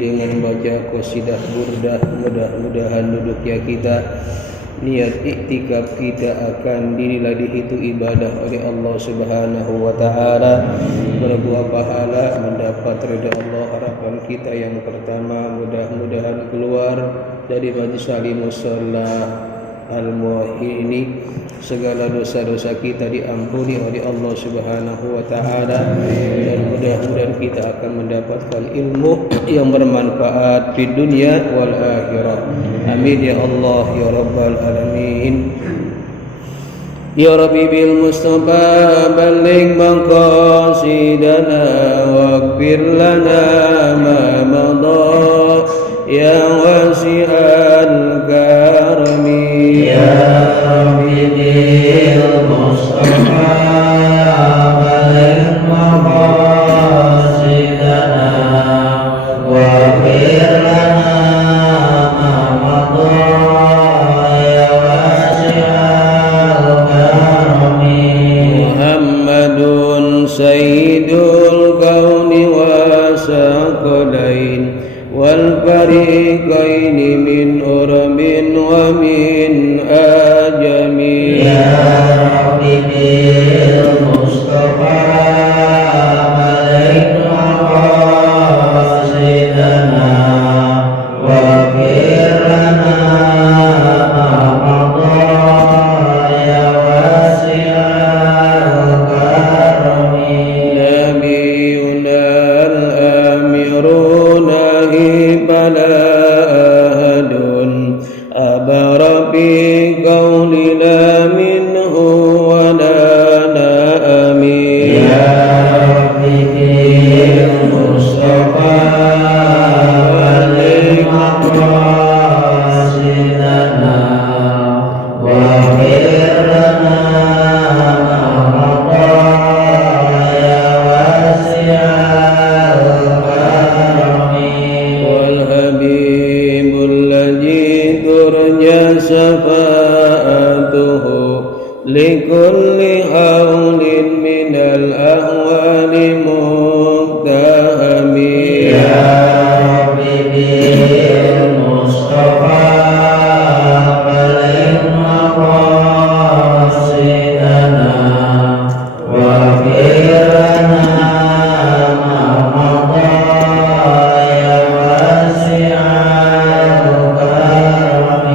dengan baca qasidah burdah. Mudah-mudahan duduknya kita, niat iktikaf kita akan dinilai dihitung ibadah oleh Allah Subhanahu wa taala, berbuah pahala, mendapat ridha Allah. Harapan kita yang pertama, mudah-mudahan keluar dari majlis musalla al-muwahhid ini segala dosa-dosa kita diampuni oleh Allah Subhanahu wa taala, dan mudah-mudahan kita akan mendapatkan ilmu yang bermanfaat di dunia wal akhirah. Amin ya Allah ya rabbal alamin. Ya Rabbi bil Mustafa balligh maqasidana waghfir lana ma madha ya wasi'al karami. Ya Rabbi bil Mustafa balligh maqasidana waghfir lana ma madha ya wasi'al karami. Muhammadun sayyidul kauni wa saqalain wal fariqaini min urabin wa min ajami. Ya Rabbi bil Mustafa balligh maqasidana waghfir lana ma madha ya wasi'al karami. Nabiyuna al-amiruna فلا أحد أبر بقولنا منه ولا نأمي. يا ربي بالمصطفى بلغ مقاصدنا واغفر لنا ما مضى يا واسع الكرم. والحبيب الذي ترجى شفاعته لكل حول من الأهوال مقتحم. يا ربي بالمصطفى بلغ مقاصدنا واغفر لنا ما مضى يا واسع الكرم.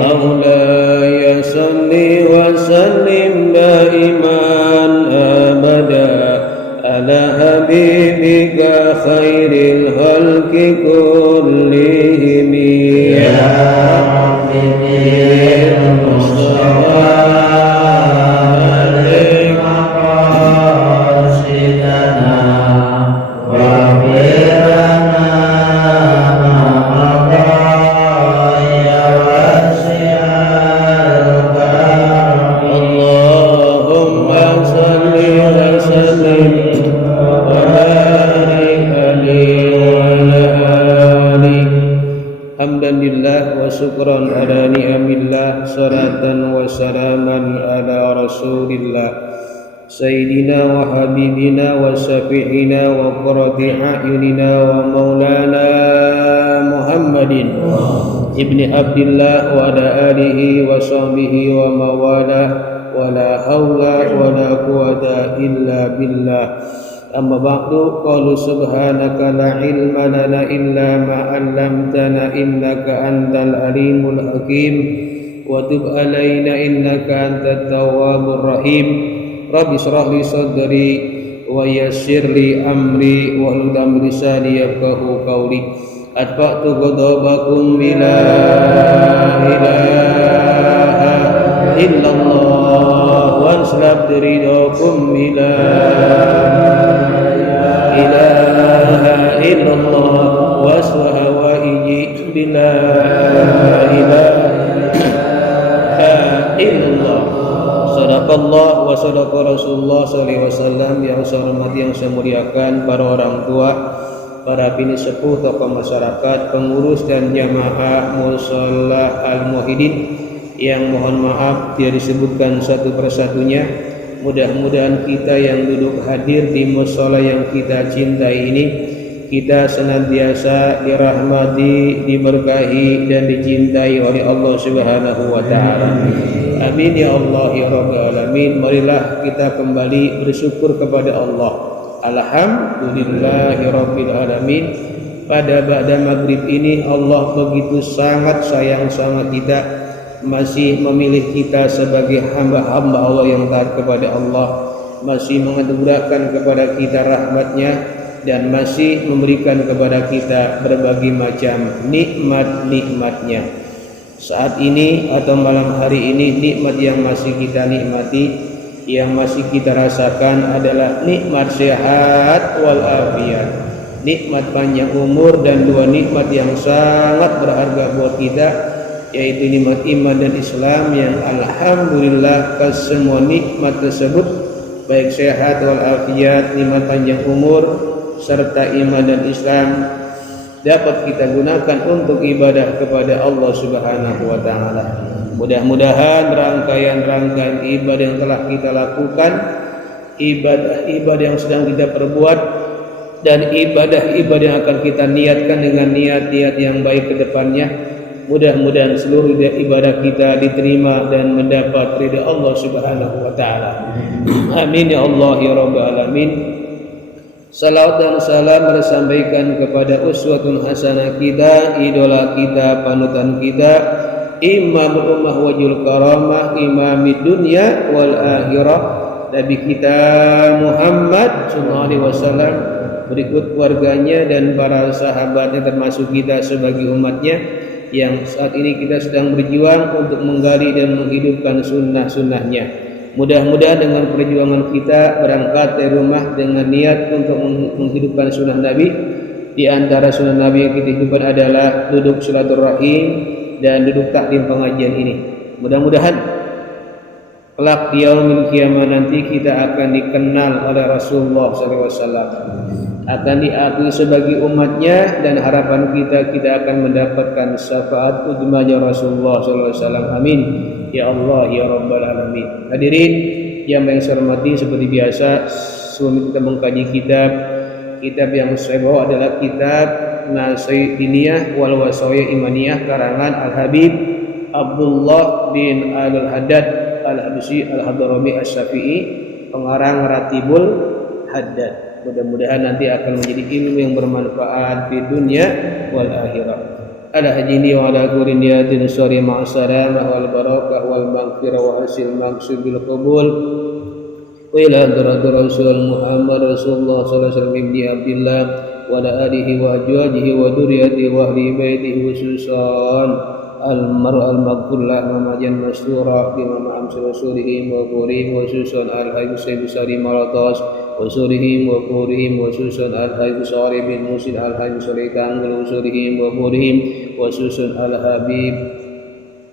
مولاي صل وسلم دائما أبدا على حبيبك خير الخلق كلهم. يا ربي بالمصطفى بلغ مقاصدنا واغفر لنا ما مضى يا واسع الكرم. اللهم صل وسلم وبارك عليه وعلى آله. حمدا لله وشكرا على نعم الله، صلاة وسلاما على رسول الله سيدنا وحبيبنا وشفيعنا وقرة أعيننا ومولانا محمد ابن عبد الله وعلى آله وصحبه وموالاه ولا حول ولا قوة إلا بالله. أما بعد، قالوا سبحانك لا علم لنا إلا ما علمتنا إنك أنت العليم الحكيم وتب علينا إنك أنت التواب الرحيم. رب اشرح لي صدري ويسر لي أمري واحلل عقدة من لساني يفقهوا قولي. أتبعت غضبكم بلا إله إلا الله وانسلبت رضاكم بلا إله إلا الله وأسوأ هوائجي بلا إله إلا الله. صدق Sadaqallah wa sadaqa Rasulullah sallallahu alaihi wasallam. Yang saya hormati, yang saya muliakan para orang tua, para bini sepuh, tokoh masyarakat, pengurus dan jamaah musalla Al-Muwahhidin yang mohon maaf tidak disebutkan satu persatunya. Mudah-mudahan kita yang duduk hadir di musalla yang kita cintai ini, kita senantiasa dirahmati, diberkahi dan dicintai oleh Allah Subhanahu wa taala. Amin ya Allah ya rabbal alamin. Marilah kita kembali bersyukur kepada Allah. Alhamdulillahirabbil alamin. Pada ba'da maghrib ini Allah begitu sangat sayang sama kita, masih memilih kita sebagai hamba-hamba Allah yang taat kepada Allah, masih menganugerahkan kepada kita rahmatnya, dan masih memberikan kepada kita berbagai macam nikmat-nikmatnya. Saat ini atau malam hari ini, nikmat yang masih kita nikmati, yang masih kita rasakan adalah nikmat sehat wal afiat, nikmat panjang umur, dan dua nikmat yang sangat berharga buat kita, yaitu nikmat iman dan Islam, yang alhamdulillah kesemua nikmat tersebut, baik sehat wal afiat, nikmat panjang umur serta iman dan Islam, dapat kita gunakan untuk ibadah kepada Allah Subhanahu wa taala. Mudah-mudahan rangkaian-rangkaian ibadah yang telah kita lakukan, ibadah-ibadah yang sedang kita perbuat, dan ibadah-ibadah yang akan kita niatkan dengan niat-niat yang baik ke depannya, mudah-mudahan seluruh ibadah kita diterima dan mendapat ridha Allah Subhanahu wa taala. Amin ya Allah ya rabbal alamin. Salawat dan salam tersampaikan kepada uswatun hasanah kita, idola kita, panutan kita, imam ummah wajul karamah, imamid dunya wal akhirah, Nabi kita Muhammad sallallahu alaihi wasallam, berikut keluarganya dan para sahabatnya, termasuk kita sebagai umatnya yang saat ini kita sedang berjuang untuk menggali dan menghidupkan sunnah-sunnahnya. Mudah-mudahan dengan perjuangan kita berangkat dari rumah dengan niat untuk menghidupkan sunnah Nabi. Di antara sunnah Nabi yang kita hidupkan adalah duduk silaturahim dan duduk taklim pengajian ini. Mudah-mudahan kelak di yaumil qiyamah nanti kita akan dikenal oleh Rasulullah SAW, akan diakui sebagai umatnya, dan harapan kita akan mendapatkan syafaat ujmanya Rasulullah SAW. Amin ya Allah ya rabbal alamin. Hadirin yang saya hormati, seperti biasa sebelum kita mengkaji kitab yang saya bawa adalah kitab Nasihat Diniyah wal Wasaya Imaniyah karangan Al-Habib Abdullah bin Al-Haddad Al-Habsyi Al-Hadrami Asy-Syafi'i, pengarang Ratibul Haddad. Mudah-mudahan nanti akan menjadi ilmu yang bermanfaat di dunia wal akhirah. Ala hajini wa ala quriniyatin suri ma'asalamah wal barakah wal maghfirah wa hasil maqsud bil qabul wa ila hadratir Rasul Muhammad Rasulullah sallallahu alaihi wasallam ibni Abdillah wa ala alihi wa azwajihi wa dzurriyyatihi wa ahli baitihi khususan al-mar'al maghfurlah wa majan mastura bima ma'amsil rasulihim wa qurihim wa khususan al-hayy sayyid maratas وسورهم وقورهم وسوسن الحي صارب المسل الحي صليتان وسورهم وقورهم وسوسن الحبيب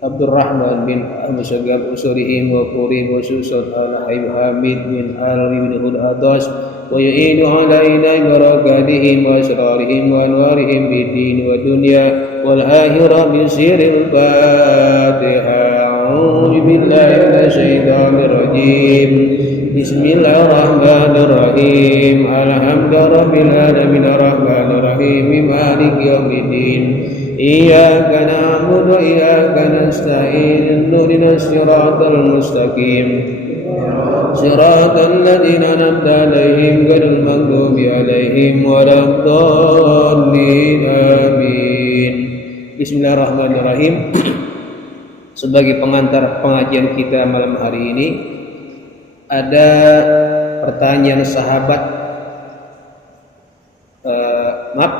عبد الرحمن بن مسجد وسورهم وقورهم وسوسن الحي حميد بن علي بن الأداس ويعين علينا بركاتهم وأسرارهم وأنوارهم في الدين والدنيا والآخرة بسر الفاتحة. أعوذ بالله من الشيطان الرجيم. Bismillahirrahmanirrahim. Alhamdulillahirabbil alamin maliki yaumiddin. Iyyaka na'budu wa iyyaka nasta'in. Ihdinas siratal mustaqim. Siratal ladzina an'amta 'alaihim ghairil maghdubi 'alaihim waladdallin. Amin. Bismillahirrahmanirrahim. Sebagai pengantar pengajian kita malam hari ini, ada pertanyaan sahabat,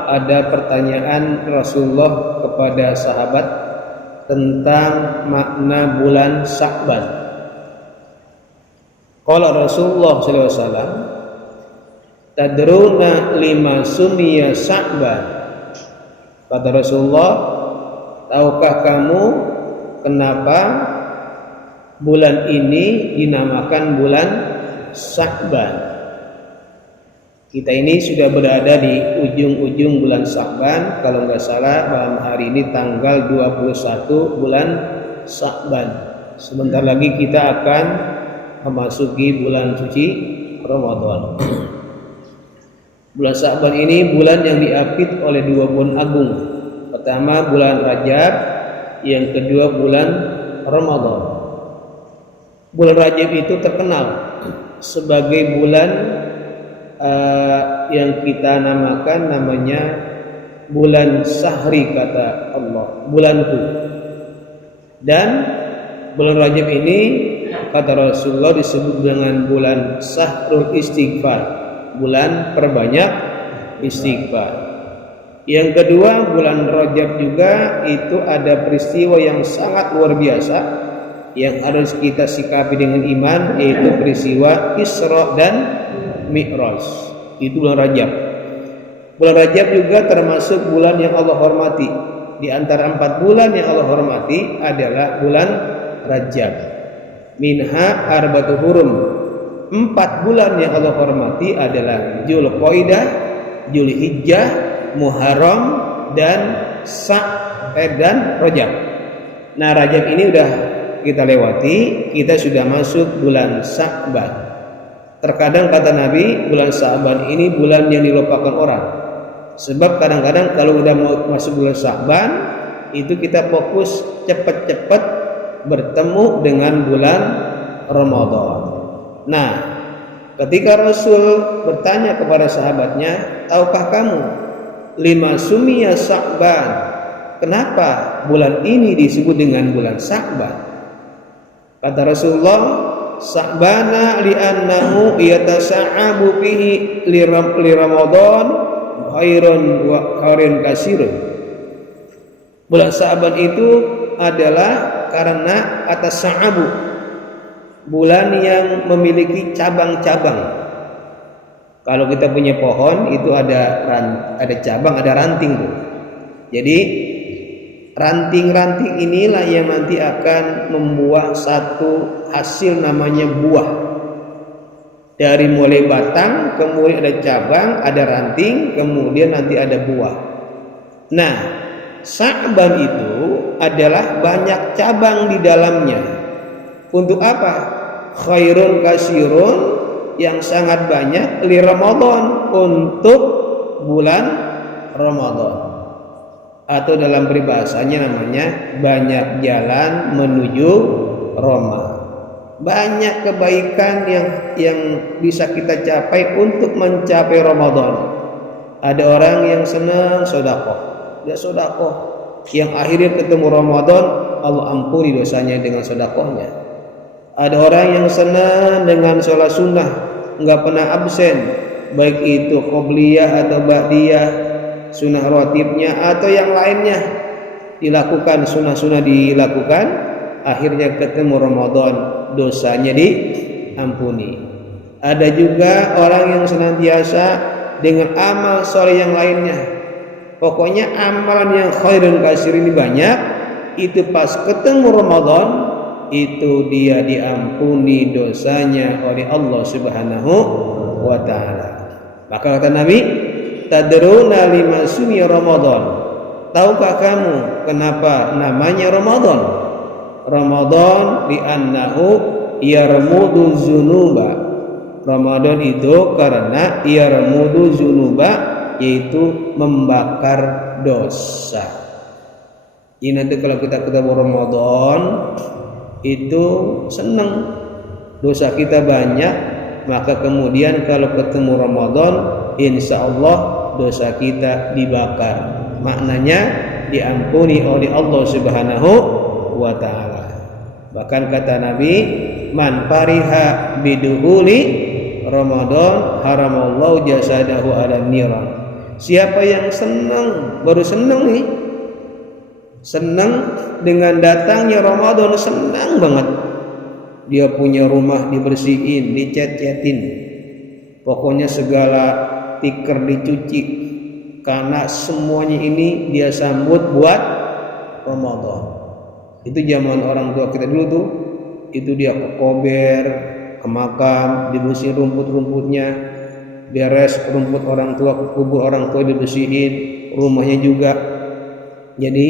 ada pertanyaan Rasulullah kepada sahabat tentang makna bulan Sya'ban. Qala Rasulullah sallallahu alaihi wasallam, tadruna lima sumiya Sya'ban. Kata Rasulullah, tahukah kamu kenapa bulan ini dinamakan bulan Sya'ban. Kita ini sudah berada di ujung-ujung bulan Sya'ban, kalau nggak salah malam hari ini tanggal 21 bulan Sya'ban. Sebentar lagi kita akan memasuki bulan suci Ramadan. Bulan Sya'ban ini bulan yang diapit oleh dua bulan agung. Pertama bulan Rajab, yang kedua bulan Ramadan. Bulan Rajab itu terkenal sebagai bulan yang kita namakan namanya bulan Sahri, kata Allah, bulanku. Dan bulan Rajab ini kata Rasulullah disebut dengan bulan Sahrul Istighfar, bulan perbanyak istighfar. Yang kedua bulan Rajab juga itu ada peristiwa yang sangat luar biasa yang harus kita sikapi dengan iman, yaitu peristiwa Isra dan Mi'raj. Itu bulan Rajab. Bulan Rajab juga termasuk bulan yang Allah hormati. Di antara 4 bulan yang Allah hormati adalah bulan Rajab. Minha arba'atu hurum. 4 bulan yang Allah hormati adalah Dzulqa'dah, Dzulhijjah, Muharram, dan dan Rajab. Nah, Rajab ini udah kita lewati, kita sudah masuk bulan Sya'ban. Terkadang kata Nabi, bulan Sya'ban ini bulan yang dilupakan orang. Sebab kadang-kadang kalau udah mau masuk bulan Sya'ban, itu kita fokus cepat-cepat bertemu dengan bulan Ramadan. Nah, ketika Rasul bertanya kepada sahabatnya, tahukah kamu lima sumiya Sya'ban? Kenapa bulan ini disebut dengan bulan Sya'ban? Kata Rasulullah, Sya'bana li'annahu yatasa'abu fihi li Ramadan khairun wa khairin kasirun. Bulan Sya'ban itu adalah karena atas sa'abu, bulan yang memiliki cabang-cabang. Kalau kita punya pohon itu ada cabang, ada ranting tuh. Jadi ranting-ranting inilah yang nanti akan membuat satu hasil namanya buah. Dari mulai batang, kemudian ada cabang, ada ranting, kemudian nanti ada buah. Nah, Sya'ban itu adalah banyak cabang di dalamnya. Untuk apa? Khairun kasirun, yang sangat banyak, li Ramadan, untuk bulan Ramadan. Atau dalam peribahasanya namanya banyak jalan menuju Roma. Banyak kebaikan yang bisa kita capai untuk mencapai Ramadan. Ada orang yang senang sedekah, dia sedekah, yang akhirnya ketemu Ramadan Allah ampuni dosanya dengan sedekahnya. Ada orang yang senang dengan sholat sunnah, nggak pernah absen, baik itu qobliyah atau ba'diyah, sunnah rawatibnya atau yang lainnya dilakukan, sunnah-sunnah dilakukan, akhirnya ketemu Ramadan, dosanya diampuni. Ada juga orang yang senantiasa dengan amal soleh yang lainnya, pokoknya amalan yang khairun kasir ini banyak, itu pas ketemu Ramadan itu dia diampuni dosanya oleh Allah Subhanahu wa ta'ala. Maka kata Nabi, tadruna lima sumi Ramadan, tahukah kamu kenapa namanya Ramadan? Ramadan li'annahu yarmudu zunuba. Ramadan itu karena yarmudu zunuba, yaitu membakar dosa. Ini nanti kalau kita ketemu Ramadan itu senang, dosa kita banyak, maka kemudian kalau ketemu Ramadan insya Allah dosa kita dibakar, maknanya diampuni oleh Allah Subhanahu wa ta'ala. Bahkan kata Nabi, man fariha biduhuli Ramadan haramallahu jasadahu ala niran. Siapa yang senang, baru senang nih, senang dengan datangnya Ramadan, senang banget, dia punya rumah dibersihin, dicet-cetin, pokoknya segala tikar dicuci, karena semuanya ini dia sambut buat Ramadan. Itu zaman orang tua kita dulu tuh, itu dia ke kober, ke makam, dibersihin rumput-rumputnya, beres rumput orang tua, kubur orang tua dibersihin, rumahnya juga. Jadi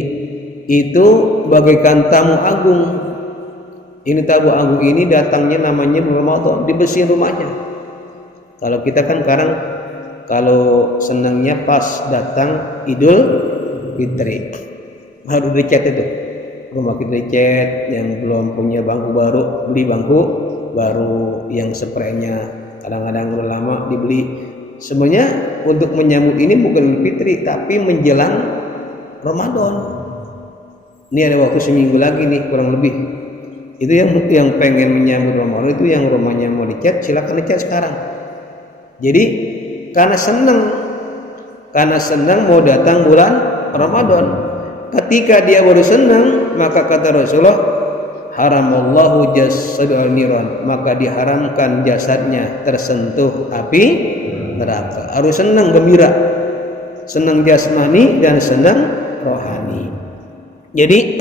itu bagaikan tamu agung. Ini tamu agung ini datangnya namanya Ramadan, dibersihin rumahnya. Kalau kita kan sekarang kalau senangnya pas datang Idul Fitri, baru dicat itu rumah kita dicat, yang belum punya bangku baru beli bangku baru, yang spraynya kadang-kadang udah lama dibeli. Sebenarnya untuk menyambut ini bukan Idul Fitri tapi menjelang Ramadan. Ini ada waktu seminggu lagi nih kurang lebih. Itu yang pengen menyambut Ramadan itu yang rumahnya mau dicat, silakan dicat sekarang. Jadi karena senang mau datang bulan Ramadan. Ketika dia baru senang, maka kata Rasulullah, haramallahu jasadul niran, maka diharamkan jasadnya tersentuh api neraka. Harus senang gembira, senang jasmani dan senang rohani. Jadi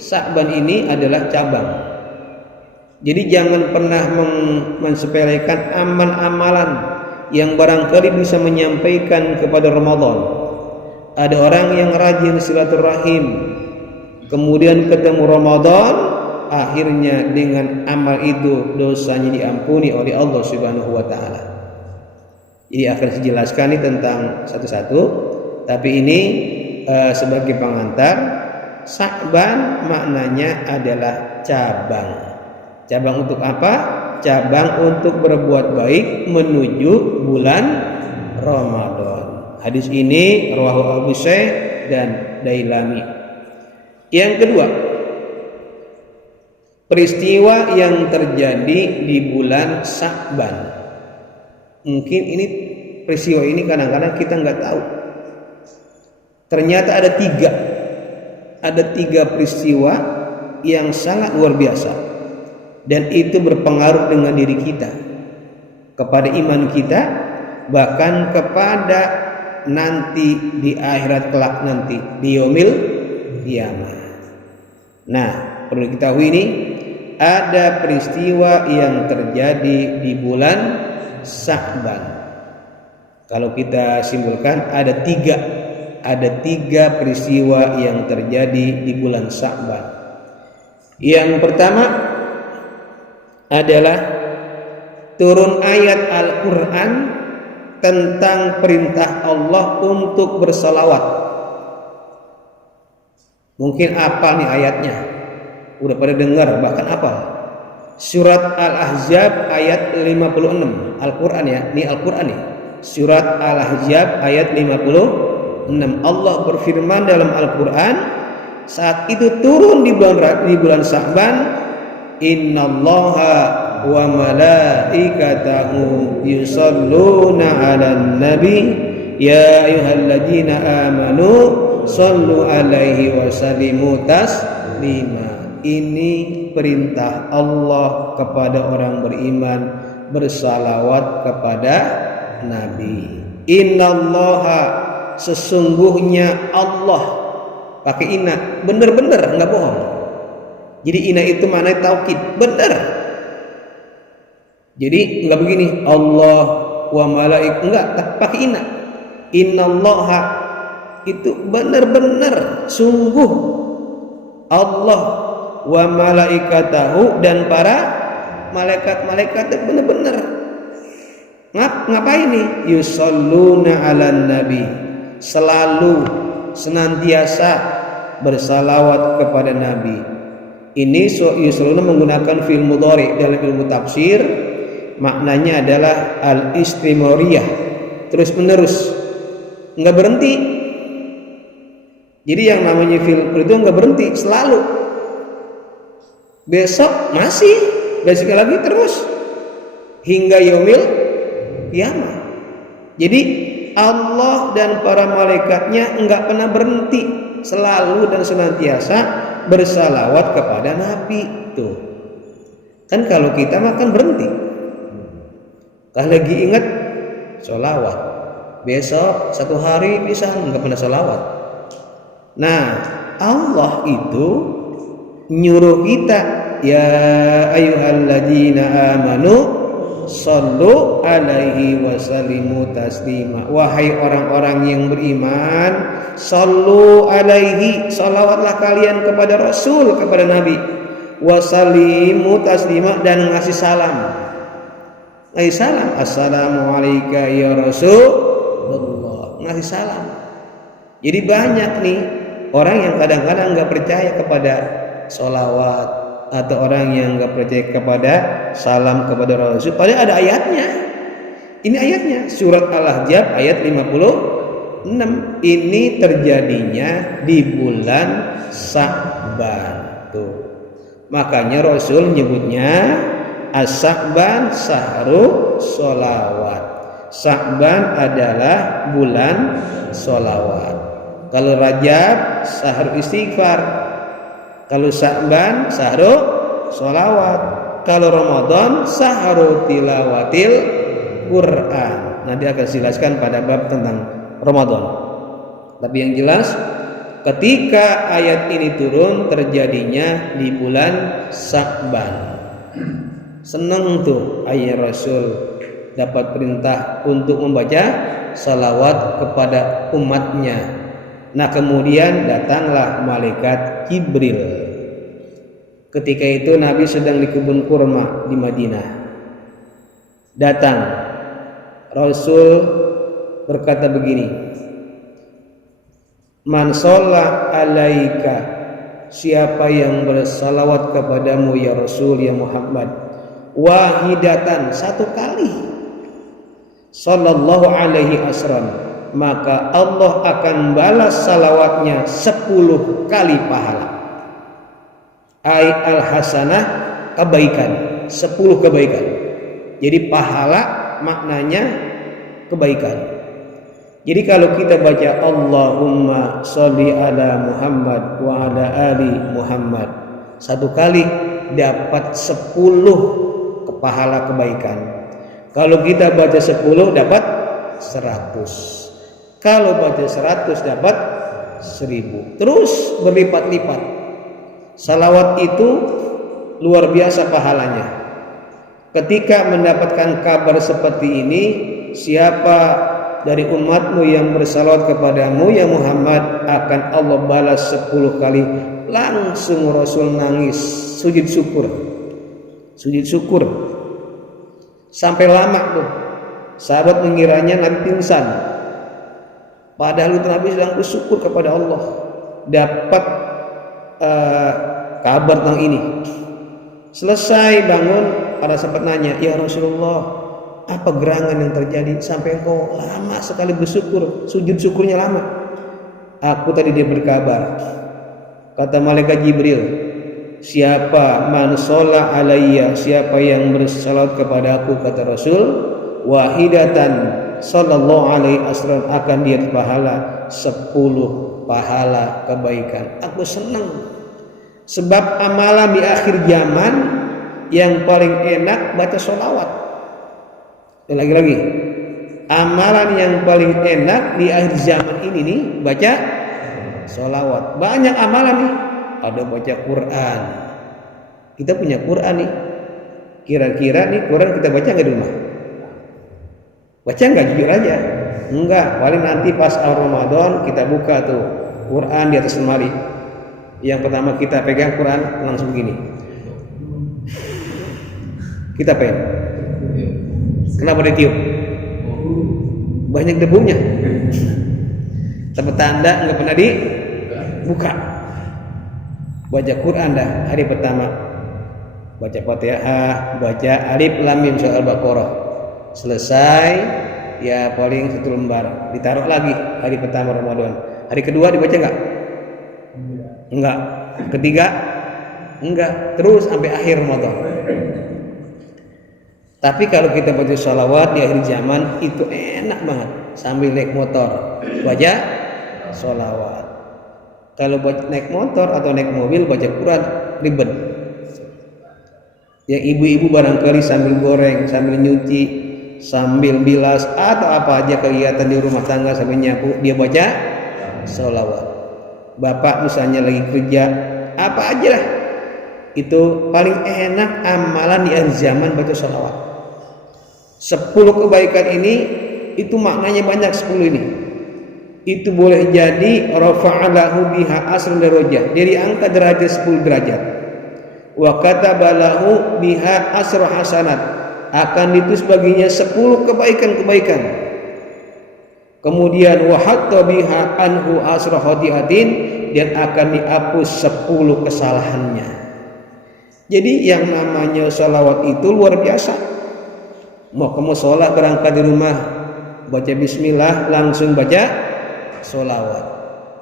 Sa'ban ini adalah cabang. Jadi jangan pernah mensepelekan amal-amalan yang barangkali bisa menyampaikan kepada Ramadan. Ada orang yang rajin silaturahim, kemudian ketemu Ramadan, akhirnya dengan amal itu dosanya diampuni oleh Allah Subhanahu wa taala. Jadi akan saya jelaskan ini tentang satu-satu, tapi ini sebagai pengantar. Sa'ban maknanya adalah cabang. Cabang untuk apa? Cabang untuk berbuat baik menuju bulan Ramadan. Hadis ini rawahu Abu Sa'id dan Dailami. Yang kedua, peristiwa yang terjadi di bulan Sa'ban. Mungkin ini peristiwa ini kadang-kadang kita nggak tahu. Ternyata ada tiga peristiwa yang sangat luar biasa, dan itu berpengaruh dengan diri kita, kepada iman kita, bahkan kepada nanti di akhirat kelak nanti di yaumil qiyamah. Nah, perlu diketahui ini ada peristiwa yang terjadi di bulan Sa'ban. Kalau kita simpulkan ada tiga peristiwa yang terjadi di bulan Sa'ban. Yang pertama adalah turun ayat Al-Quran tentang perintah Allah untuk bersalawat. Mungkin apa nih ayatnya? Udah pada dengar, bahkan apa? Surat Al-Ahzab ayat 56. Al-Quran ya, ini Al-Quran nih. Surat Al-Ahzab ayat 56. Allah berfirman dalam Al-Quran saat itu turun di bulan Sa'ban, innallaha wa malaikatahu yusalluna 'alan nabi ya ayyuhalladzina amanu shallu 'alaihi wa sallimu taslima. Ini perintah Allah kepada orang beriman bersalawat kepada Nabi. Innallaha, sesungguhnya Allah, pakai inna, bener-bener nggak bohong. Jadi inna itu mana taukid, bener. Jadi nggak begini Allah wa malaik, enggak, pakai inna. Innallaha itu bener-bener sungguh Allah wa malaikatahu, dan para malaikat-malaikat bener-bener ngapain nih? Yusalluna 'alan nabi, selalu senantiasa bersalawat kepada Nabi. Ini yusalluna menggunakan fi'il mudhari dalam ilmu tafsir, maknanya adalah al-istimrariyah, terus menerus, nggak berhenti. Jadi yang namanya fi'il itu nggak berhenti, selalu. Besok masih, besok lagi terus hingga yaumil qiyamah. Jadi Allah dan para malaikatnya enggak pernah berhenti, selalu dan senantiasa bersalawat kepada Nabi. Tuh kan kalau kita makan berhenti, kalau lagi ingat sholawat, besok satu hari bisa enggak pernah sholawat. Nah, Allah itu nyuruh kita ya ayyuhalladzina amanu sallu alaihi wasallimu taslima. Wahai orang-orang yang beriman, sallu alaihi, salawatlah kalian kepada Rasul, kepada Nabi, wasallimu taslima, dan ngasih salam. Ngasih salam, assalamualaikum ya Rasulullah, ngasih salam. Jadi banyak nih orang yang kadang-kadang nggak percaya kepada sholawat, atau orang yang nggak percaya kepada salam kepada Rasul. Padahal ada ayatnya. Ini ayatnya, surat Al-Ahzab ayat 56. Ini terjadinya di bulan Sya'ban. Tuh. Makanya Rasul nyebutnya As-Sya'ban sahru sholawat. Sya'ban adalah bulan sholawat. Kalau Rajab sahru istighfar. Kalau Sya'ban sahru sholawat. Kalau Ramadan sahru tilawatil Quran. Nanti akan dijelaskan pada bab tentang Ramadan. Tapi yang jelas, ketika ayat ini turun terjadinya di bulan Sya'ban. Senang tuh ayat Rasul dapat perintah untuk membaca salawat kepada umatnya. Nah, kemudian datanglah malaikat Jibril. Ketika itu Nabi sedang di kebun kurma di Madinah. Datang Rasul berkata begini, man shalla alaika, siapa yang bersalawat kepadamu ya Rasul ya Muhammad, wahidatan, satu kali, sallallahu alaihi asran, maka Allah akan balas salawatnya 10 kali pahala. Ai al-hasanah, kebaikan, 10 kebaikan. Jadi pahala maknanya kebaikan. Jadi kalau kita baca Allahumma sholli ala Muhammad wa ala ali Muhammad, satu kali dapat 10 pahala kebaikan. Kalau kita baca 10 dapat 100. Kalau baca 100 dapat 1000. Terus berlipat-lipat. Salawat itu luar biasa pahalanya. Ketika mendapatkan kabar seperti ini, siapa dari umatmu yang bersalawat kepadamu ya Muhammad, akan Allah balas 10 kali. Langsung Rasul nangis, sujud syukur. Sujud syukur. Sampai lama tuh. Sahabat mengiranya Nabi pingsan. Padahal itu Nabi sedang bersyukur kepada Allah. Dapat kabar tentang ini. Selesai bangun, para sahabat nanya, ya Rasulullah, apa gerangan yang terjadi sampai engkau lama sekali bersyukur, sujud syukurnya lama? Aku tadi dia berkabar, kata malaikat Jibril, siapa man sholla alayya, siapa yang bersalawat kepada aku, kata Rasul, wahidatan sallallahu alaihi wasallam, akan dia pahala 10 pahala kebaikan. Aku senang, sebab amalan di akhir zaman yang paling enak baca sholawat. Lagi-lagi, amalan yang paling enak di akhir zaman ini nih baca sholawat. Banyak amalan nih, ada baca Quran. Kita punya Quran nih. Kira-kira nih Quran kita baca nggak di rumah? Baca nggak, jujur aja? Enggak. Paling nanti pas Ramadan kita buka tuh Quran di atas lemari. Yang pertama kita pegang Quran langsung begini. Kita pengen. Kenapa ditiup? Banyak debunya. Tapi tanda nggak pernah dibuka. Baca Quran dah hari pertama. Baca Fatihah, baca Alif Lam Mim surah Al-Baqarah. Selesai, ya paling 1 lembar. Ditaruh lagi hari pertama Ramadan. Hari kedua dibaca nggak? Enggak. Ketiga? Enggak. Terus sampai akhir Ramadan. Tapi kalau kita baca sholawat di akhir zaman itu enak banget. Sambil naik motor baca sholawat. Kalau naik motor atau naik mobil baca Quran ribet. Yang ibu-ibu barangkali sambil goreng, sambil nyuci, sambil bilas atau apa aja kegiatan di rumah tangga sambil nyapu, dia baca sholawat. Bapak misalnya lagi kerja, apa aja lah, Itu paling enak amalan di akhir zaman baca sholawat. 10 kebaikan ini itu maknanya banyak. 10 ini itu boleh jadi rafa'alahu biha asrul darajat, dari angka derajat 10 derajat. Wa katabalahu biha asru hasanat, akan ditulis baginya 10 kebaikan-kebaikan. Kemudian wa hatta biha anhu asru khati'atin, dan akan dihapus 10 kesalahannya. Jadi yang namanya sholawat itu luar biasa. Mau kamu sholat berangkat di rumah, baca bismillah langsung baca sholawat.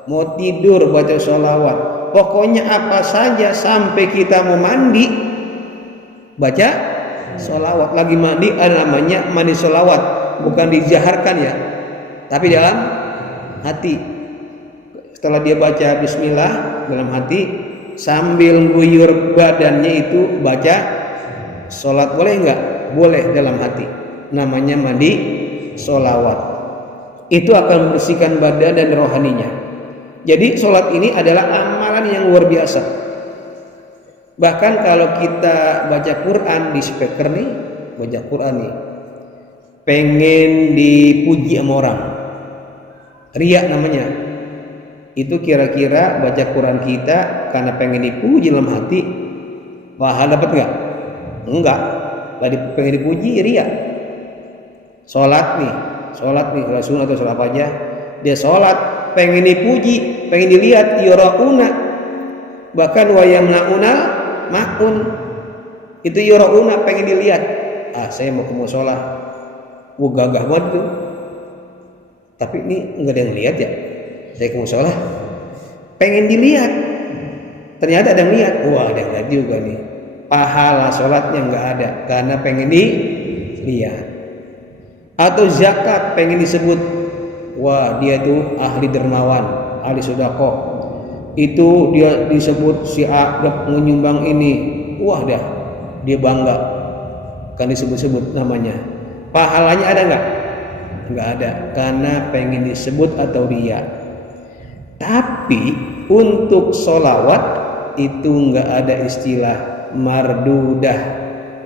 Mau tidur baca sholawat. Pokoknya apa saja sampai kita mau mandi baca sholawat. Lagi mandi ada namanya mandi sholawat, bukan dijaharkan ya, tapi dalam hati. Setelah dia baca bismillah dalam hati, sambil guyur badannya itu baca sholat. Boleh enggak? Boleh dalam hati. Namanya mandi sholawat. Itu akan membersihkan badan dan rohaninya. Jadi sholat ini adalah amalan yang luar biasa. Bahkan kalau kita baca Quran di speaker nih, baca Quran nih, pengen dipuji sama orang, riya namanya. Itu kira-kira baca Quran kita karena pengen dipuji dalam hati, pahala dapat nggak? Enggak. Tadi pengen dipuji riya. Sholat nih Rasul atau sholat aja, dia sholat pengen dipuji, pengen dilihat, yurauna, bahkan wayamnauna maun, itu yurauna, pengen dilihat. Saya mau ke musola, gagah banget tuh, tapi ini nggak ada yang lihat ya. Saya ke musola pengen dilihat, ternyata ada yang lihat. Ada yang lihat juga nih. Pahala sholatnya nggak ada karena pengen dilihat. Atau zakat pengen disebut, dia tuh ahli dermawan, ahli sedekah. Itu dia disebut si A menyumbang ini. Dia bangga kan disebut-sebut namanya. Pahalanya ada nggak? Nggak ada karena pengen disebut atau dia. Tapi untuk sholawat itu nggak ada istilah mardudah,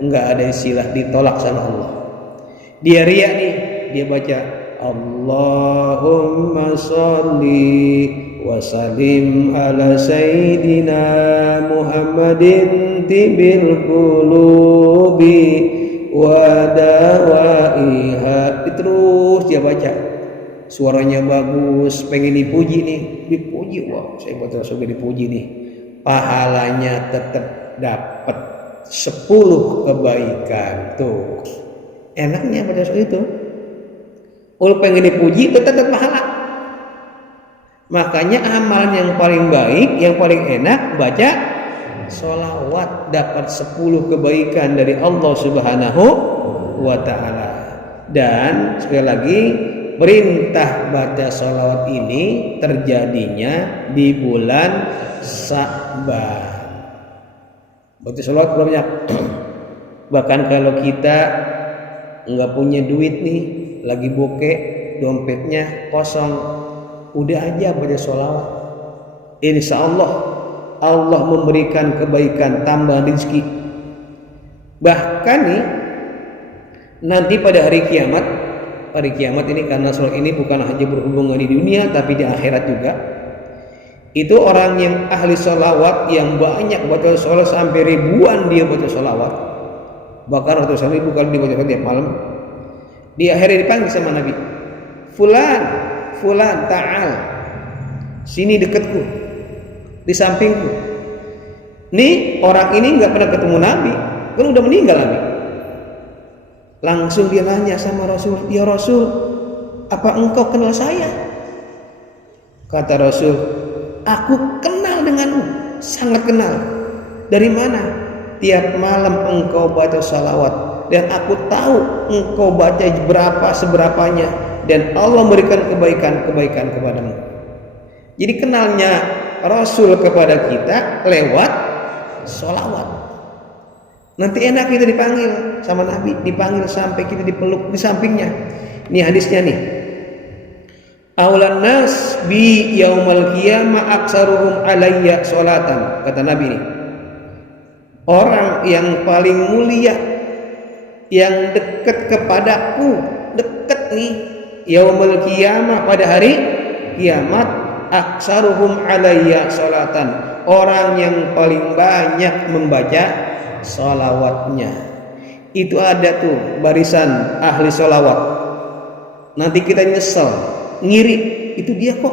nggak ada istilah ditolak sama Allah. Dia riya nih, dia baca Allahumma sholli wa sallim ala sayyidina Muhammadin tibil qulubi wa dawaiha. Terus dia baca, suaranya bagus, pengen dipuji nih, dipuji. Saya baca surga dipuji nih, pahalanya tetap dapat 10 kebaikan. Tuh enaknya baca surga itu. Pengen dipuji tetap pahala. Makanya amalan yang paling baik, yang paling enak baca sholawat, dapat 10 kebaikan dari Allah Subhanahu wa ta'ala. Dan sekali lagi, perintah baca sholawat ini terjadinya di bulan Sya'ban. Baca sholawat banyak. Bahkan kalau kita nggak punya duit nih, lagi bokeh, dompetnya kosong, udah aja baca sholawat. Insya Allah memberikan kebaikan, tambahan rezeki. Bahkan nih nanti pada hari kiamat ini, karena sholat ini bukan hanya berhubungan di dunia tapi di akhirat juga. Itu orang yang ahli sholawat, yang banyak baca sholawat sampai ribuan dia baca sholawat, bahkan ratusan ribu kali dia baca tiap malam. Di akhirnya dipanggil sama Nabi, Fulan ta'al, sini dekatku, di sampingku. Nih orang ini nggak pernah ketemu Nabi, kan udah meninggal Nabi. Langsung dia nanya sama Rasul, ya Rasul, apa engkau kenal saya? Kata Rasul, aku kenal denganmu, sangat kenal. Dari mana? Tiap malam engkau baca salawat, dan aku tahu engkau baca seberapanya, dan Allah memberikan kebaikan kepadamu. Jadi kenalnya Rasul kepada kita lewat sholawat. Nanti enak kita dipanggil sama Nabi, dipanggil sampai kita dipeluk di sampingnya. Ini hadisnya nih. Aulan nas bi yaumal qiyamah aksaruhum alayya sholatan, kata Nabi nih. orang yang paling mulia, yang dekat kepadaku, dekat nih yaumul qiyamah, pada hari kiamat, aksaruhum alayya salatan, orang yang paling banyak membaca salawatnya. Itu ada tuh barisan ahli salawat. Nanti kita nyesel, ngiri, itu dia kok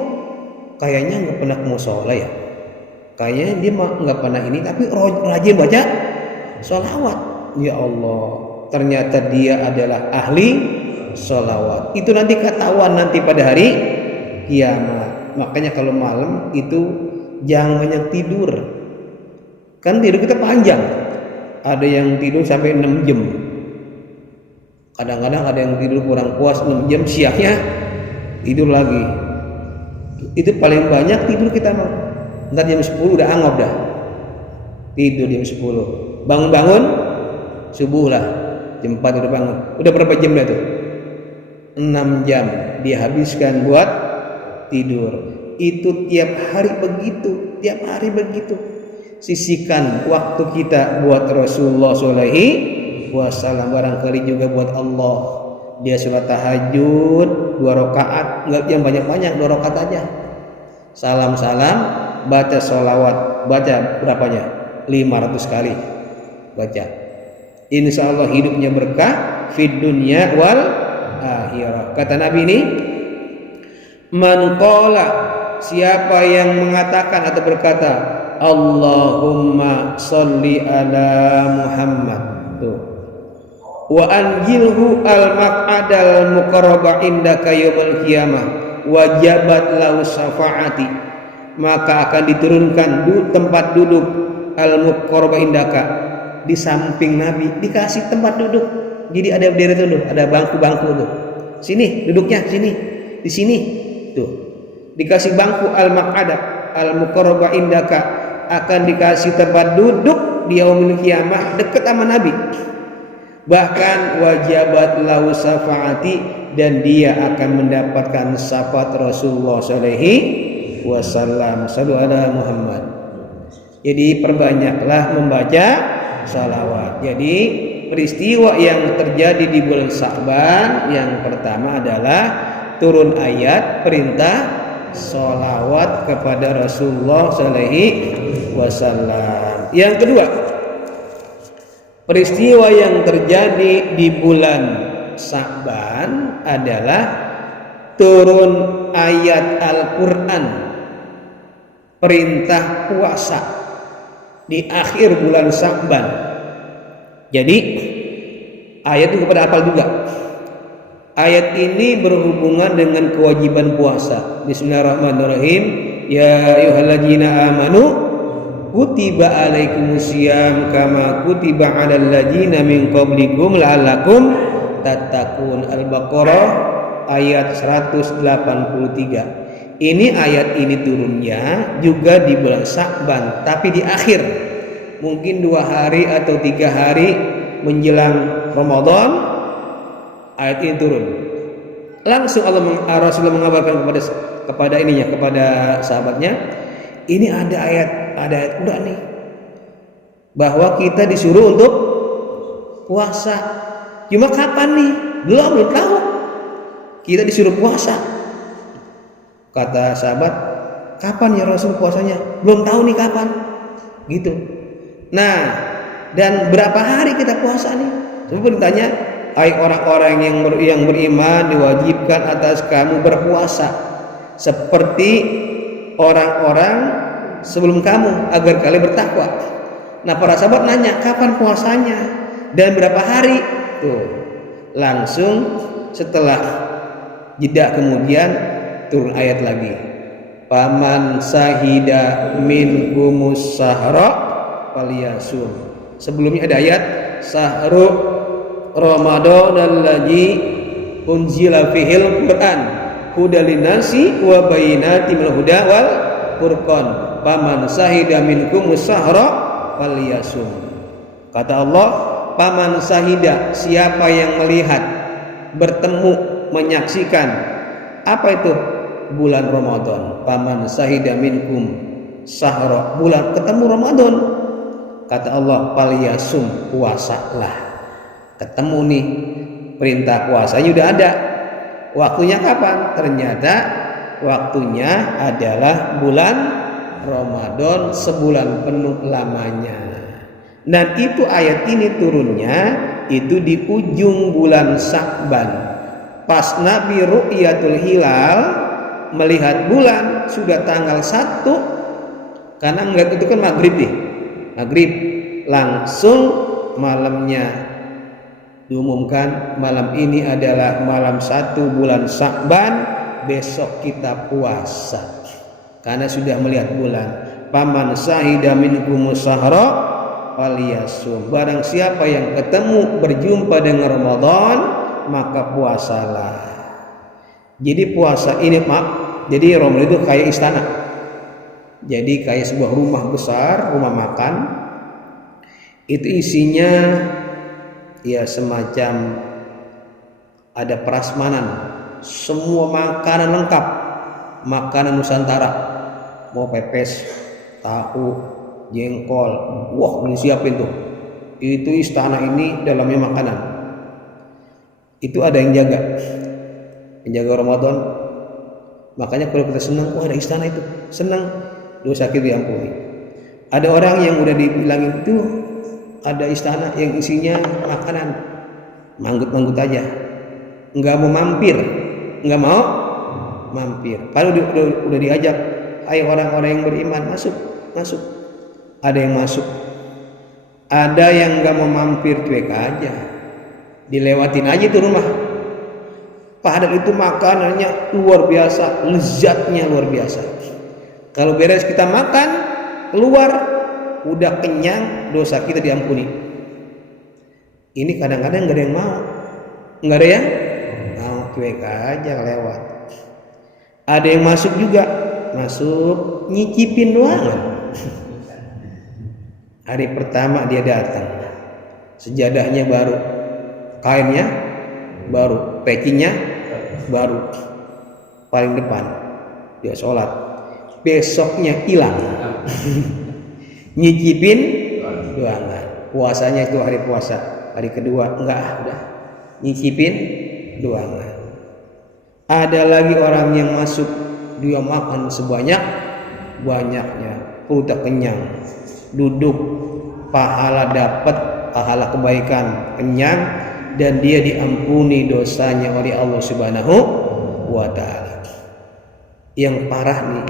kayaknya nggak pernah mau sholat ya, kayaknya dia nggak pernah ini, tapi rajin baca sholawat. Ya Allah, ternyata dia adalah ahli sholawat. Itu nanti ketahuan nanti pada hari kiamat. Makanya kalau malam itu jangan banyak tidur, kan tidur kita panjang. Ada yang tidur sampai 6 jam, kadang-kadang ada yang tidur kurang puas 6 jam, siangnya tidur lagi. Itu paling banyak tidur kita mau. Ntar jam 10 udah anggap dah tidur jam 10, bangun-bangun subuh lah, jam 4 udah bangun. Udah berapa jam dah tuh? 6 jam dihabiskan buat tidur. Itu tiap hari begitu, tiap hari begitu. Sisihkan waktu kita buat Rasulullah SAW, barangkali juga buat Allah. Dia sholat tahajud 2 rakaat, nggak yang banyak-banyak, 2 rakaat aja. Salam-salam, baca sholawat, baca berapanya? 500 kali baca. Insya Allah hidupnya berkah fid dunya wal akhirah. Kata Nabi ini, man qala, siapa yang mengatakan atau berkata, Allahumma sholli ala Muhammad, tuh, wa anjilhu al maq'adal muqarraba indaka yaumil qiyamah wajabat lahu syafaati, maka akan diturunkan tempat duduk al muqarraba indaka, di samping Nabi dikasih tempat duduk. Jadi ada berdiri tuh, ada bangku-bangku tuh. Sini duduknya, sini, di sini tuh. Dikasih bangku al maq'ada al muqarraba indaka, akan dikasih tempat duduk di yaumil qiyamah dekat sama Nabi. Bahkan wajabat lahu syafaati, dan dia akan mendapatkan syafaat Rasulullah sallallahu wasallam. Sallu ala Muhammad. Jadi perbanyaklah membaca salawat. Jadi peristiwa yang terjadi di bulan Sya'ban yang pertama adalah turun ayat perintah sholawat kepada Rasulullah sallallahu wasallam. Yang kedua, peristiwa yang terjadi di bulan Sya'ban adalah turun ayat Al-Quran perintah puasa di akhir bulan Sya'ban. Jadi ayat itu kepada hafal juga. Ayat ini berhubungan dengan kewajiban puasa. Bismillahirrahmanirrahim. Ya ayyuhalladzina amanu kutiba alaikumusiyam kama kutiba alal ladzina min qablikum la'allakum tattaqun. Al-Baqarah ayat 183. Ini ayat ini turunnya juga di bulan Sya'ban, tapi di akhir, mungkin 2 hari atau 3 hari menjelang Ramadan. Ayat ini turun. Langsung Rasulullah mengabarkan kepada sahabatnya, ini ada ayat udah nih, bahwa kita disuruh untuk puasa. Cuma kapan nih? Belum tahu. Kita disuruh puasa. Kata sahabat, kapan ya Rasul puasanya? Belum tahu nih kapan. Gitu. Nah, dan berapa hari kita puasa nih? Coba ditanya, hai orang-orang yang beriman, diwajibkan atas kamu berpuasa seperti orang-orang sebelum kamu, agar kalian bertakwa. Nah, para sahabat nanya, kapan puasanya dan berapa hari? Tuh, langsung setelah jeda kemudian turun ayat lagi. Paman sahida minkumus sahra falyasum. Sebelumnya ada ayat sahru Ramadan allazi unzila fihil Qur'an hudalin nasi wa bayyinatin minal huda wal furqan. Paman sahida minkum sahra falyasum. Kata Allah, paman sahida, siapa yang melihat, bertemu, menyaksikan apa itu? Bulan Ramadan. Paman sahida minkum sahra, bulan ketemu Ramadan. Kata Allah, "Falyasum," puasalah. Ketemu nih perintah puasanya udah ada. Waktunya kapan? Ternyata waktunya adalah bulan Ramadan, sebulan penuh lamanya. Dan itu ayat ini turunnya itu di ujung bulan Sya'ban. Pas Nabi ru'yatul hilal, melihat bulan sudah tanggal 1, karena ngeliat itu kan maghrib nih. Maghrib langsung malamnya diumumkan, malam ini adalah malam 1 bulan Sya'ban, besok kita puasa. Karena sudah melihat bulan. Paman syahida minkumus syahra falyasum. Barang siapa yang ketemu berjumpa dengan Ramadan, maka puasalah. Jadi puasa ini jadi Ramadan itu kayak istana. Jadi kayak sebuah rumah besar, rumah makan. Itu isinya ya semacam ada prasmanan, semua makanan lengkap, makanan Nusantara, mau pepes, tahu, jengkol, wah disiapin tuh. Itu istana ini dalamnya makanan. Itu ada yang jaga Ramadan. Makanya kalau kita senang, ada istana itu, senang, dosa kita diampuni. Ada orang yang udah dibilangin itu ada istana yang isinya makanan, manggut aja, nggak mau mampir, nggak mau mampir. Kalau udah diajak, ayo orang-orang yang beriman masuk. Ada yang masuk, ada yang nggak mau mampir, cuek aja, dilewatin aja tuh rumah. Padahal itu makanannya luar biasa, lezatnya luar biasa. Kalau beres kita makan, keluar udah kenyang, dosa kita diampuni. Ini kadang-kadang nggak ada yang mau, nggak ada yang mau, cuek aja lewat. Ada yang masuk juga, masuk nyicipin doang. Hari pertama dia datang, sejadahnya baru, kainnya baru, pecinya baru, paling depan dia sholat, besoknya hilang. Nyicipin doangan. Puasanya itu hari puasa, hari kedua enggak, udah nyicipin doangan. Ada lagi orang yang masuk, dia makan sebanyak-banyaknya, perut tak kenyang, duduk, pahala dapat, pahala kebaikan, kenyang, dan dia diampuni dosanya oleh Allah Subhanahu wa ta'ala. Yang parah nih,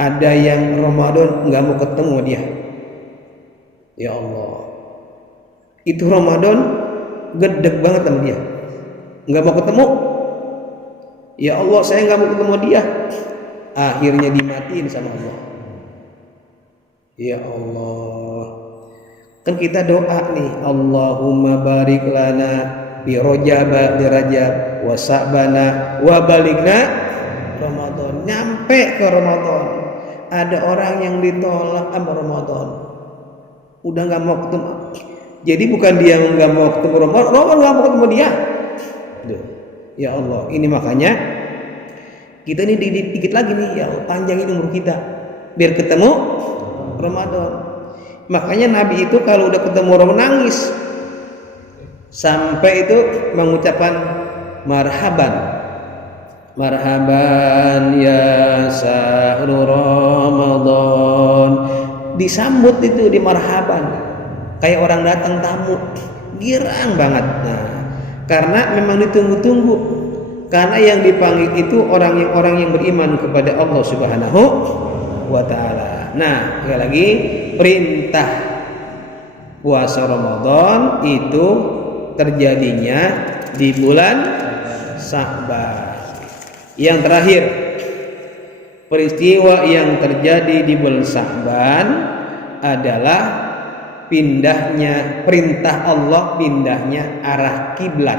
ada yang Ramadan nggak mau ketemu dia. Ya Allah, itu Ramadan gedeg banget sama dia, nggak mau ketemu. Ya Allah, saya nggak mau ketemu dia. Akhirnya dimatiin sama Allah. Ya Allah, kan kita doa nih, Allahumma barik lana bi Rajab wa Sa'bana wa baligna Ramadan. Nyampe ke Ramadan, ada orang yang ditolak sama Ramadan, udah nggak mau ketemu. Jadi bukan dia nggak mau ketemu Ramadan nggak mau ketemu dia. Duh. Ya Allah, ini makanya kita ini dikit lagi nih, ya Allah, panjangin umur kita biar ketemu Ramadan. Makanya Nabi itu kalau udah ketemu orang nangis, sampai itu mengucapkan marhaban ya sahru Ramadan. Disambut itu di marhaban, kayak orang datang tamu, girang banget. Nah, karena memang ditunggu-tunggu, karena yang dipanggil itu orang yang beriman kepada Allah Subhanahu wa ta'ala. Nah, sekali lagi, perintah puasa Ramadan itu terjadinya di bulan Sya'ban. Yang terakhir, peristiwa yang terjadi di bulan Sya'ban adalah pindahnya perintah Allah, pindahnya arah kiblat.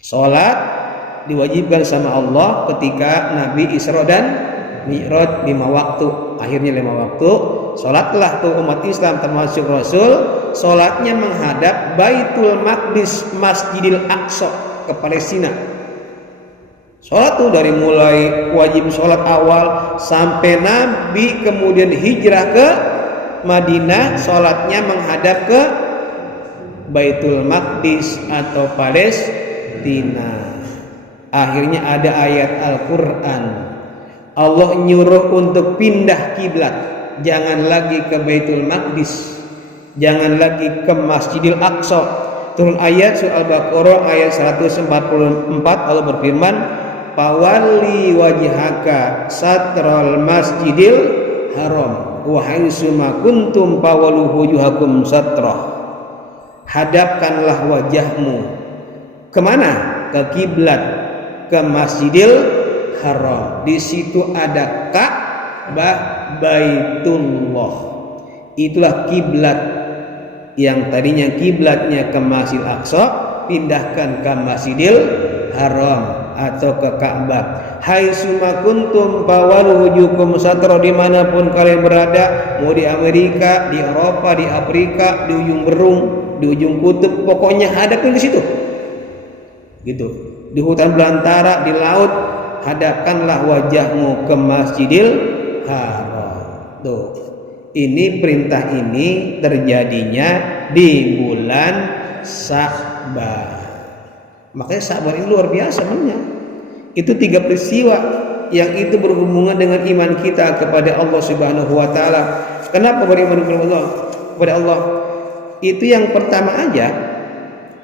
Salat diwajibkan sama Allah ketika Nabi Isra dan Mi'raj 5 waktu. Akhirnya 5 waktu. Salatlah tuh umat Islam termasuk Rasul, salatnya menghadap Baitul Maqdis, Masjidil Aqsa ke Palestina. Salat tuh dari mulai wajib salat awal sampai Nabi kemudian hijrah ke Madinah sholatnya menghadap ke Baitul Maqdis atau Palestina. Akhirnya ada ayat Al-Quran, Allah nyuruh untuk pindah kiblat, jangan lagi ke Baitul Maqdis, jangan lagi ke Masjidil Aqsa. Turun ayat surah Al-Baqarah ayat 144, Allah berfirman, "Fawalli wajhaka satral masjidil haram wa haitsu ma kuntum fawallu wujuhakum satrah." Hadapkanlah wajahmu kemana? Ke kiblat, ke Masjidil Haram. Di situ ada Ka'bah, Baitullah. Itulah kiblat yang tadinya kiblatnya ke Masjid Aqsa, pindahkan ke Masjidil Haram atau ke Ka'bah. Hai summa kuntum fawallu wujuhakum satro, dimanapun kalian berada, mau di Amerika, di Eropa, di Afrika, di ujung berung, di ujung kutub, pokoknya hadapin di situ. Gitu. Di hutan belantara, di laut, hadapkanlah wajahmu ke Masjidil Haram. Tuh. Ini perintah ini terjadinya di bulan Sya'ban. Makanya Sya'ban ini luar biasa sebenarnya. Itu 3 peristiwa yang itu berhubungan dengan iman kita kepada Allah Subhanahu wa taala. Kenapa beriman kepada Allah? Itu yang pertama aja,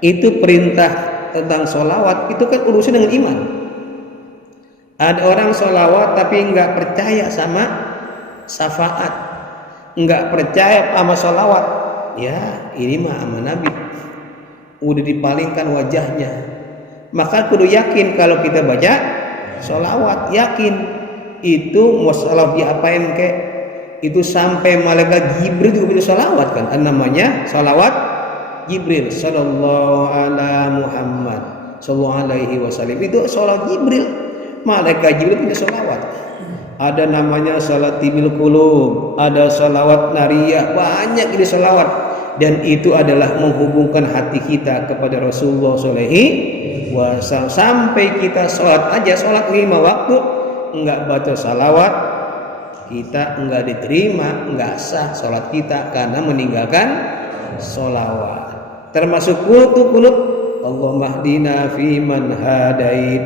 itu perintah tentang sholawat, itu kan urusan dengan iman. Ada orang sholawat tapi nggak percaya sama syafaat, nggak percaya sama sholawat. Ya ini mah sama Nabi udah dipalingkan wajahnya. Maka kudu yakin kalau kita baca sholawat, yakin itu mau sholawat diapain kek, itu sampai malaikat Jibril juga bisa sholawat kan, namanya sholawat Jibril, sallallahu ala Muhammad sallallahu alaihi wasallam, itu sholawat Jibril, malaikat Jibril punya sholawat. Ada namanya salat tibil qulub, ada sholawat nariyah, banyak ini sholawat, dan itu adalah menghubungkan hati kita kepada Rasulullah SAW. Sampai kita sholat aja, sholat 5 waktu enggak baca salawat, kita enggak diterima, enggak sah sholat kita karena meninggalkan sholawat. Termasuk kunut, Allahumma hdina fiman hadait.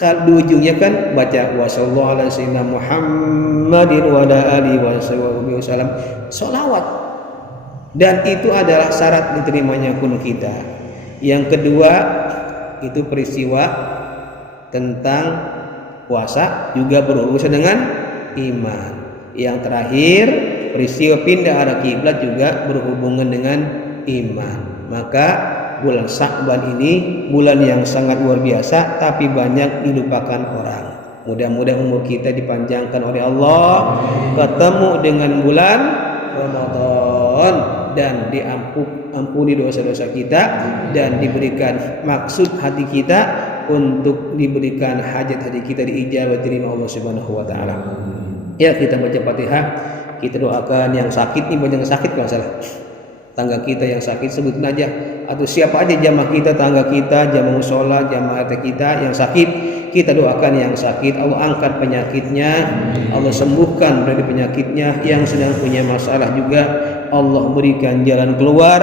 Kalau ujungnya kan baca wa sallallahu ala sayyidina Muhammadin wa ala alihi wasallam, sholawat. Dan itu adalah syarat diterimanya kunut kita. Yang kedua itu peristiwa tentang puasa juga berurusan dengan iman. Yang terakhir peristiwa pindah arah kiblat juga berhubungan dengan iman. Maka bulan Sya'ban ini bulan yang sangat luar biasa, tapi banyak dilupakan orang. Mudah-mudahan umur kita dipanjangkan oleh Allah, ketemu dengan bulan Ramadan, dan diampuni dosa-dosa kita, dan diberikan maksud hati kita untuk diberikan hajat hati kita diijabah terima Allah Subhanahu wa taala. Ya, kita baca Fatihah, kita doakan yang sakit nih, banyak yang sakit kalau salah. Tangga kita yang sakit sebutkan aja, atau siapa aja jamaah kita, tangga kita, jamaah mushola, jamaah kita yang sakit, kita doakan yang sakit, Allah angkat penyakitnya, Allah sembuhkan dari penyakitnya. Yang sedang punya masalah juga Allah berikan jalan keluar,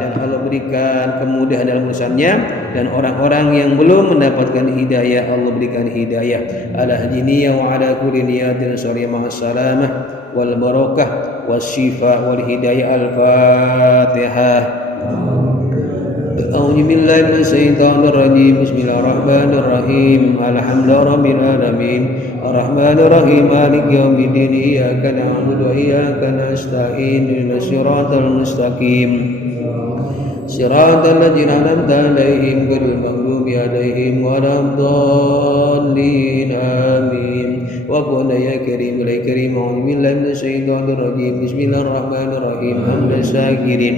dan Allah berikan kemudahan dalam urusannya. Dan orang-orang yang belum mendapatkan hidayah, Allah berikan hidayah. Ala hadiniya wa ala kulli niyatin syariah ma'assalamah wal barakah wasyifa wal hidayah. Al-Fatihah. A'udzu billahi minasyaitonir rajim. Bismillahirrahmanirrahim. Alhamdulillahirabbil alamin. Arrahmanir rahim. Maliki yaumiddin. Iyyaka na'budu wa iyyaka nasta'in. Ihdinas siratal mustaqim. Siratal ladzina an'amta 'alaihim ghairil maghdubi 'alaihim waladdallin. Amin. Wa qul ya karim la karim a'udzu billahi minasyaitonir rajim. Bismillahirrahmanirrahim. Hamdan syakirin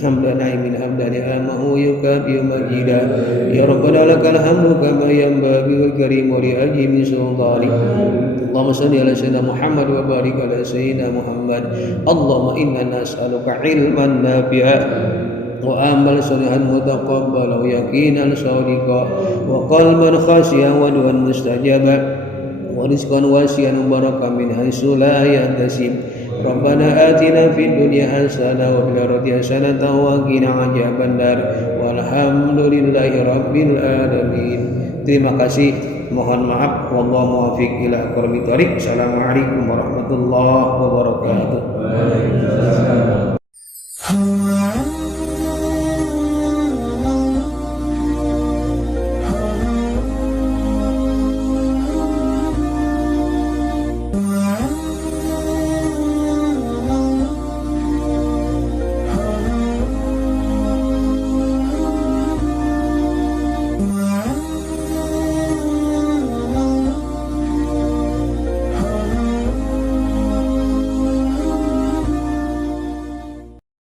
hamdan na'imin hamdan amahu yukafi majida. Ya rabbana lakal hamdu kama yanbaghi wal karim wa li ajmi sultani. Allahumma shalli ala sayyidina Muhammad wa barik ala sayyidina Muhammad. Allahumma inna nas'aluka ilman nafi'a wa amal salihan mutaqabbala wa yaqinan shadiqa wa qalban khashiyan wa du'an mustajaba wa rizqan wasi'an mubarakan min haitsu la yahtasib Rabbana atina fid dunya hasanah wa fil akhirati hasanah wa qina adzabannar. Walhamdulillahi rabbil alamin. Terima kasih, mohon maaf, wallahu muwaffiq ila aqwamit thoriq. Assalamualaikum warahmatullahi wabarakatuh.